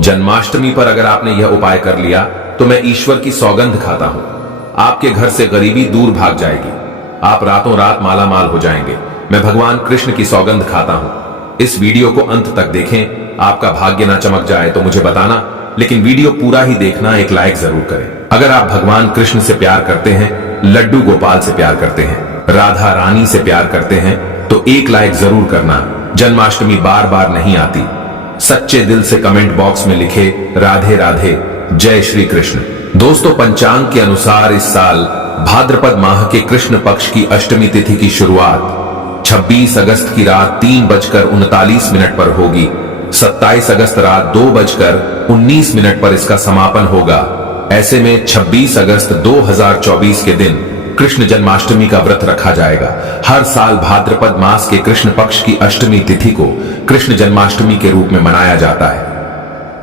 जन्माष्टमी पर अगर आपने यह उपाय कर लिया तो मैं ईश्वर की सौगंध खाता हूं, आपके घर से गरीबी दूर भाग जाएगी, आप रातों रात माला माल हो जाएंगे। मैं भगवान कृष्ण की सौगंध खाता हूं। इस वीडियो को अंत तक देखें। आपका भाग्य ना चमक जाए तो मुझे बताना, लेकिन वीडियो पूरा ही देखना, एक लाइक जरूर करें। अगर आप भगवान कृष्ण से प्यार करते हैं, लड्डू गोपाल से प्यार करते हैं, राधा रानी से प्यार करते हैं, तो एक लाइक जरूर करना। जन्माष्टमी बार बार नहीं आती। सच्चे दिल से कमेंट बॉक्स में लिखे राधे राधे, जय श्री कृष्ण। दोस्तों, पंचांग के अनुसार इस साल भाद्रपद माह के कृष्ण पक्ष की अष्टमी तिथि की शुरुआत 26 अगस्त की रात 3:39 पर होगी। 27 अगस्त रात 2:19 पर इसका समापन होगा। ऐसे में 26 अगस्त 2024 के दिन कृष्ण जन्माष्टमी का व्रत रखा जाएगा। हर साल भाद्रपद मास के कृष्ण पक्ष की अष्टमी तिथि को कृष्ण जन्माष्टमी के रूप में मनाया जाता है।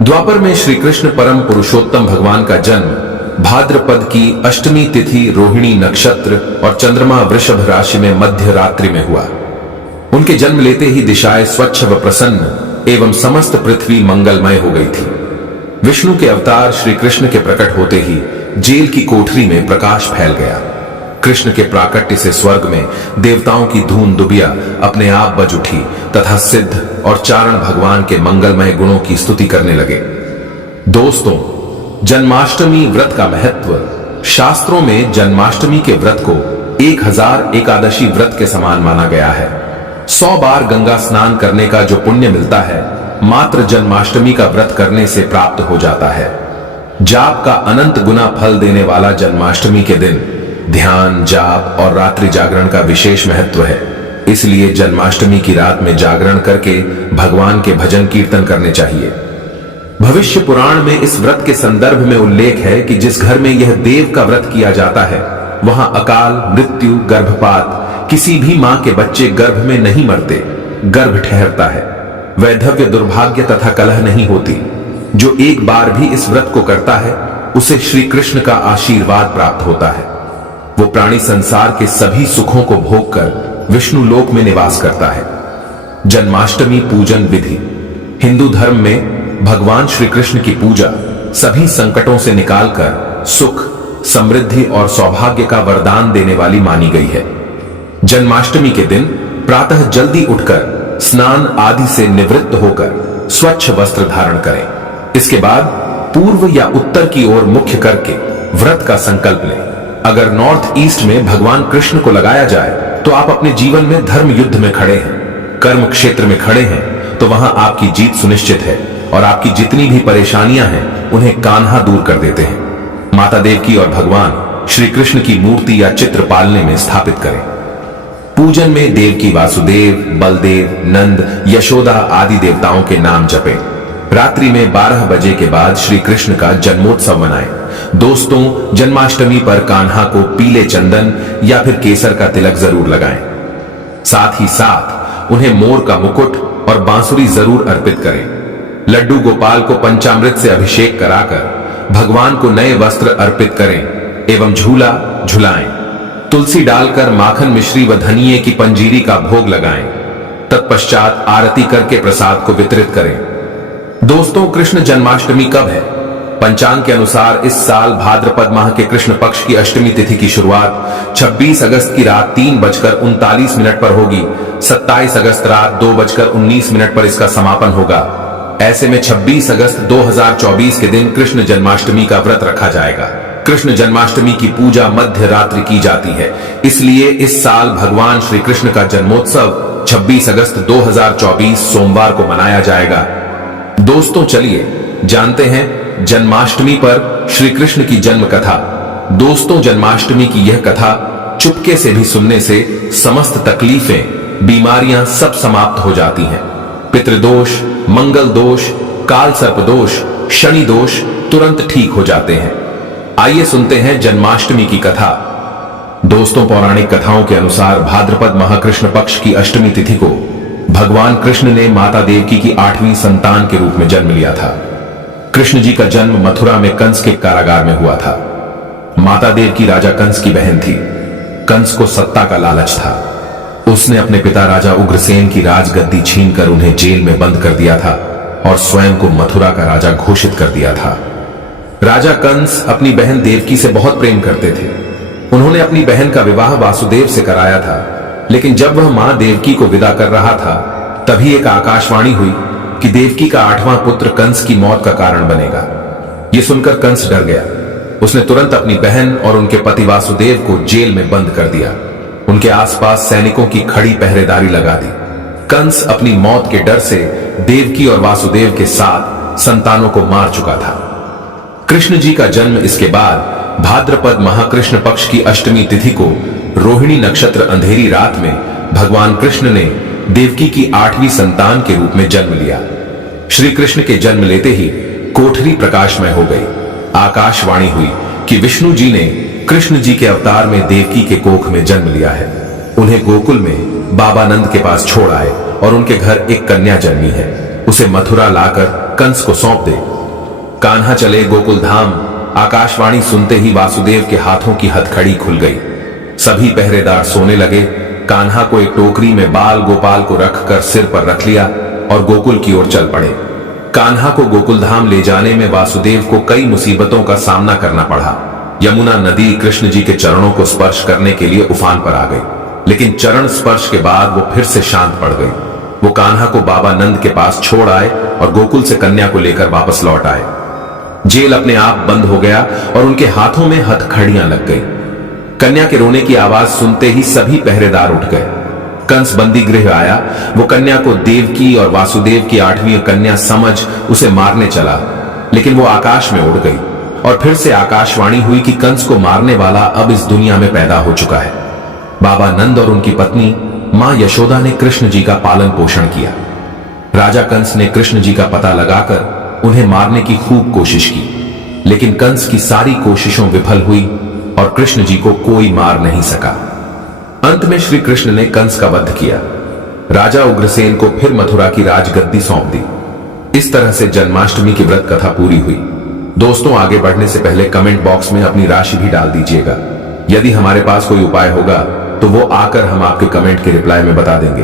द्वापर में श्री कृष्ण परम पुरुषोत्तम भगवान का जन्म भाद्रपद की अष्टमी तिथि रोहिणी नक्षत्र और चंद्रमा वृषभ राशि में मध्य रात्रि में हुआ। उनके जन्म लेते ही दिशाएं स्वच्छ व प्रसन्न एवं समस्त पृथ्वी मंगलमय हो गई थी। विष्णु के अवतार श्री कृष्ण के प्रकट होते ही जेल की कोठरी में प्रकाश फैल गया। कृष्ण के प्राकट्य से स्वर्ग में देवताओं की धूम दुबिया अपने आप बज उठी तथा सिद्ध और चारण भगवान के मंगलमय गुणों की स्तुति करने लगे। दोस्तों, जन्माष्टमी व्रत का महत्व। शास्त्रों में जन्माष्टमी के व्रत को 1000 एकादशी व्रत के समान माना गया है। 100 बार गंगा स्नान करने का जो पुण्य मिलता है, मात्र जन्माष्टमी का व्रत करने से प्राप्त हो जाता है। जाप का अनंत गुना फल देने वाला जन्माष्टमी के दिन ध्यान, जाप और रात्रि जागरण का विशेष महत्व है। इसलिए जन्माष्टमी की रात में जागरण करके भगवान के भजन कीर्तन करने चाहिए। भविष्य पुराण में इस व्रत के संदर्भ में उल्लेख है कि जिस घर में यह देव का व्रत किया जाता है, वहां अकाल मृत्यु, गर्भपात, किसी भी मां के बच्चे गर्भ में नहीं मरते, गर्भ ठहरता है। वैधव्य, दुर्भाग्य तथा कलह नहीं होती। जो एक बार भी इस व्रत को करता है, उसे श्री कृष्ण का आशीर्वाद प्राप्त होता है। वो प्राणी संसार के सभी सुखों को भोगकर विष्णु लोक में निवास करता है। जन्माष्टमी पूजन विधि। हिंदू धर्म में भगवान श्री कृष्ण की पूजा सभी संकटों से निकालकर सुख, समृद्धि और सौभाग्य का वरदान देने वाली मानी गई है। जन्माष्टमी के दिन प्रातः जल्दी उठकर स्नान आदि से निवृत्त होकर स्वच्छ वस्त्र धारण करें। इसके बाद पूर्व या उत्तर की ओर मुख्य करके व्रत का संकल्प लें। अगर नॉर्थ ईस्ट में भगवान कृष्ण को लगाया जाए तो आप अपने जीवन में धर्म युद्ध में खड़े हैं, कर्म क्षेत्र में खड़े हैं, तो वहां आपकी जीत सुनिश्चित है और आपकी जितनी भी परेशानियां हैं उन्हें कान्हा दूर कर देते हैं। माता देवकी और भगवान श्री कृष्ण की मूर्ति या चित्र पालने में स्थापित करें। पूजन में देवकी वासुदेव, बलदेव, नंद, यशोदा आदि देवताओं के नाम जपें। रात्रि में 12 बजे के बाद श्री कृष्ण का जन्मोत्सव मनाएं। दोस्तों, जन्माष्टमी पर कान्हा को पीले चंदन या फिर केसर का तिलक जरूर लगाएं। साथ ही साथ उन्हें मोर का मुकुट और बांसुरी जरूर अर्पित करें। लड्डू गोपाल को पंचामृत से अभिषेक कराकर भगवान को नए वस्त्र अर्पित करें एवं झूला झुलाएं। तुलसी डालकर माखन, मिश्री व धनिये की पंजीरी का भोग लगाएं। तत्पश्चात आरती करके प्रसाद को वितरित करें। दोस्तों, कृष्ण जन्माष्टमी कब है? पंचांग के अनुसार इस साल भाद्रपद माह के कृष्ण पक्ष की अष्टमी तिथि की शुरुआत 26 अगस्त की रात 3:39 पर होगी। 27 अगस्त रात 2:19 पर इसका समापन होगा। ऐसे में 26 अगस्त 2024 के दिन कृष्ण जन्माष्टमी का व्रत रखा जाएगा। कृष्ण जन्माष्टमी की पूजा मध्य रात्रि की जाती है, इसलिए इस साल भगवान श्री कृष्ण का जन्मोत्सव 26 अगस्त 2024 सोमवार को मनाया जाएगा। दोस्तों, चलिए जानते हैं जन्माष्टमी पर श्री कृष्ण की जन्म कथा। दोस्तों, जन्माष्टमी की यह कथा चुपके से भी सुनने से समस्त तकलीफें, बीमारियां सब समाप्त हो जाती हैं। पितृदोष, मंगल दोष, काल सर्प दोष, शनि दोष तुरंत ठीक हो जाते हैं। आइए सुनते हैं जन्माष्टमी की कथा। दोस्तों, पौराणिक कथाओं के अनुसार भाद्रपद माह कृष्ण पक्ष की अष्टमी तिथि को भगवान कृष्ण ने माता देवकी की 8वीं संतान के रूप में जन्म लिया था। कृष्ण जी का जन्म मथुरा में कंस के कारागार में हुआ था। माता देवकी राजा कंस की बहन थी। कंस को सत्ता का लालच था। उसने अपने पिता राजा उग्रसेन की राजगद्दी छीनकर उन्हें जेल में बंद कर दिया था। और स्वयं को मथुरा का राजा घोषित कर दिया था। राजा कंस अपनी बहन देवकी से बहुत प्रेम करते थे। उन्होंने अपनी बहन का विवाह वासुदेव से कराया था, लेकिन जब वह मां देवकी को विदा कर रहा था तभी एक आकाशवाणी हुई कि देवकी का 8वां पुत्र कंस की मौत का कारण बनेगा। यह सुनकर कंस डर गया। उसने तुरंत अपनी बहन और उनके पति वासुदेव को जेल में बंद कर दिया। उनके आसपास सैनिकों की खड़ी पहरेदारी लगा दी। कंस अपनी मौत के डर से देवकी और वासुदेव के साथ संतानों को मार चुका था। कृष्ण जी का जन्म इसके बाद भाद्रपद महाकृष्ण पक्ष की अष्टमी तिथि को रोहिणी नक्षत्र अंधेरी रात में भगवान कृष्ण ने देवकी की 8वीं संतान के रूप में जन्म लिया। श्री कृष्ण के जन्म लेते ही कोठरी प्रकाशमय हो गई। आकाशवाणी हुई कि विष्णु जी ने कृष्ण जी के अवतार में देवकी के कोख में जन्म लिया है। उन्हें गोकुल में बाबा नंद के पास छोड़ आए और उनके घर एक कन्या जन्मी है। उसे मथुरा लाकर कंस को सौंप दे। कान्हा चले गोकुल धाम। आकाशवाणी सुनते ही वासुदेव के हाथों की हथकड़ी खुल गई। सभी पहरेदार सोने लगे। कान्हा को एक टोकरी में बाल गोपाल को रखकर सिर पर रख लिया और गोकुल की ओर चल पड़े। कान्हा को गोकुल धाम ले जाने में वासुदेव को कई मुसीबतों का सामना करना पड़ा। यमुना नदी कृष्ण जी के चरणों को स्पर्श करने के लिए उफान पर आ गई, लेकिन चरण स्पर्श के बाद वो फिर से शांत पड़ गई। वो कान्हा को बाबा नंद के पास छोड़ आए और गोकुल से कन्या को लेकर वापस लौट आए। जेल अपने आप बंद हो गया और उनके हाथों में हथकड़ियां लग गई। कन्या के रोने की आवाज सुनते ही सभी पहरेदार उठ गए। कंस बंदी गृह आया। वो कन्या को देवकी और वासुदेव की 8वीं कन्या समझ उसे मारने चला, लेकिन वो आकाश में उड़ गई और फिर से आकाशवाणी हुई कि कंस को मारने वाला अब इस दुनिया में पैदा हो चुका है। बाबा नंद और उनकी पत्नी मां यशोदा ने कृष्ण जी का पालन पोषण किया। राजा कंस ने कृष्ण जी का पता लगाकर उन्हें मारने की खूब कोशिश की, लेकिन कंस की सारी कोशिशों विफल हुई और कृष्ण जी को कोई मार नहीं सका। अंत में श्री कृष्ण ने कंस का वध किया। राजा उग्रसेन को फिर मथुरा की राजगद्दी सौंप दी। इस तरह से जन्माष्टमी की व्रत कथा पूरी हुई। दोस्तों, आगे बढ़ने से पहले कमेंट बॉक्स में अपनी राशि भी डाल दीजिएगा। यदि हमारे पास कोई उपाय होगा तो वो आकर हम आपके कमेंट के रिप्लाई में बता देंगे।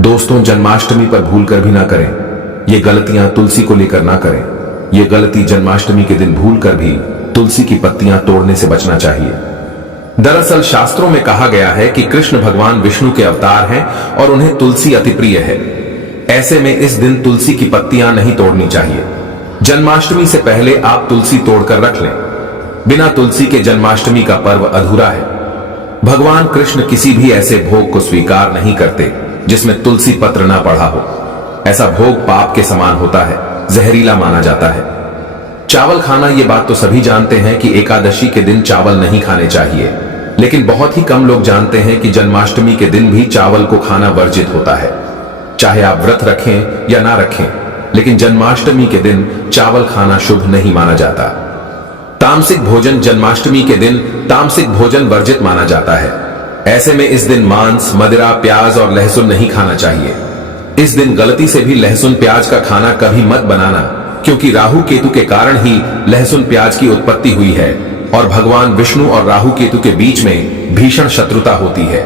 दोस्तों, जन्माष्टमी पर भूल कर भी ना करें। ये गलतियां तुलसी को लेकर ना करें। ये गलती जन्माष्टमी के दिन भूल कर भी तुलसी की पत्तियां तोड़ने से बचना चाहिए। दरअसल शास्त्रों में कहा गया है कि कृष्ण भगवान विष्णु के अवतार हैं और उन्हें तुलसी अति प्रिय है। ऐसे में इस दिन तुलसी की पत्तियां नहीं तोड़नी चाहिए। जन्माष्टमी से पहले आप तुलसी तोड़कर रख लें। बिना तुलसी के जन्माष्टमी का पर्व अधूरा है। भगवान कृष्ण किसी भी ऐसे भोग को स्वीकार नहीं करते जिसमें तुलसी पत्र ना पड़ा हो। ऐसा भोग पाप के समान होता है, जहरीला माना जाता है। चावल खाना, ये बात तो सभी जानते हैं कि एकादशी के दिन चावल नहीं खाने चाहिए, लेकिन बहुत ही कम लोग जानते हैं कि जन्माष्टमी के दिन भी चावल को खाना वर्जित होता है। चाहे आप व्रत रखें या ना रखें, लेकिन जन्माष्टमी के दिन चावल खाना शुभ नहीं माना जाता। तामसिक भोजन जन्माष्टमी के दिन तामसिक भोजन वर्जित माना जाता है। ऐसे में इस दिन मांस, मदिरा, प्याज और लहसुन नहीं खाना चाहिए। इस दिन गलती से भी लहसुन प्याज का खाना कभी मत बनाना, क्योंकि राहु केतु के कारण ही लहसुन प्याज की उत्पत्ति हुई है और भगवान विष्णु और राहु केतु के बीच में भीषण शत्रुता होती है।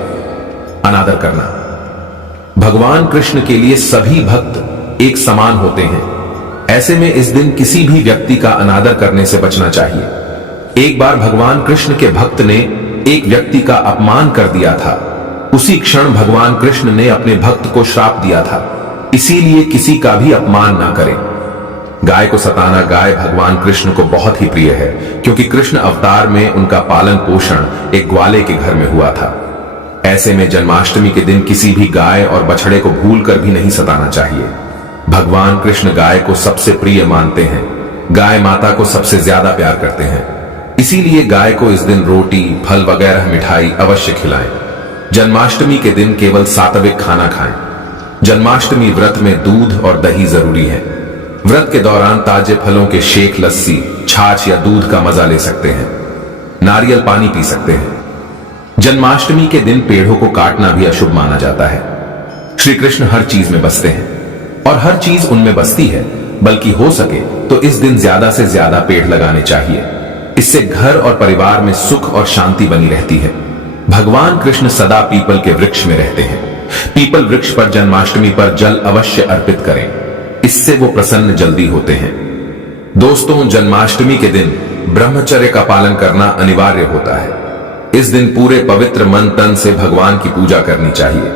अनादर करना। भगवान कृष्ण के लिए सभी भक्त एक समान होते हैं। ऐसे में इस दिन किसी भी व्यक्ति का अनादर करने से बचना चाहिए। एक बार भगवान कृष्ण के भक्त ने एक व्यक्ति का अपमान कर दिया था। उसी क्षण भगवान कृष्ण ने अपने भक्त को श्राप दिया था, इसीलिए किसी का भी अपमान ना करें। गाय को सताना, गाय भगवान कृष्ण को बहुत ही प्रिय है, क्योंकि कृष्ण अवतार में उनका पालन पोषण एक ग्वाले के घर में हुआ था। ऐसे में जन्माष्टमी के दिन किसी भी गाय और बछड़े को भूलकर भी नहीं सताना चाहिए। भगवान कृष्ण गाय को सबसे प्रिय मानते हैं। गाय माता को सबसे ज्यादा प्यार करते हैं, इसीलिए गाय को इस दिन रोटी, फल वगैरह मिठाई अवश्य खिलाएं। जन्माष्टमी के दिन केवल सात्विक खाना खाएं। जन्माष्टमी व्रत में दूध और दही जरूरी है। व्रत के दौरान ताजे फलों के शेक, लस्सी, छाछ या दूध का मजा ले सकते हैं। नारियल पानी पी सकते हैं। जन्माष्टमी के दिन पेड़ों को काटना भी अशुभ माना जाता है। श्री कृष्ण हर चीज में बसते हैं और हर चीज उनमें बसती है, बल्कि हो सके तो इस दिन ज्यादा से ज्यादा पेड़ लगाने चाहिए। इससे घर और परिवार में सुख और शांति बनी रहती है। भगवान कृष्ण सदा पीपल के वृक्ष में रहते हैं। पीपल वृक्ष पर जन्माष्टमी पर जल अवश्य अर्पित करें। इससे वो प्रसन्न जल्दी होते हैं। दोस्तों, जन्माष्टमी के दिन ब्रह्मचर्य का पालन करना अनिवार्य होता है। इस दिन पूरे पवित्र मन तन से भगवान की पूजा करनी चाहिए।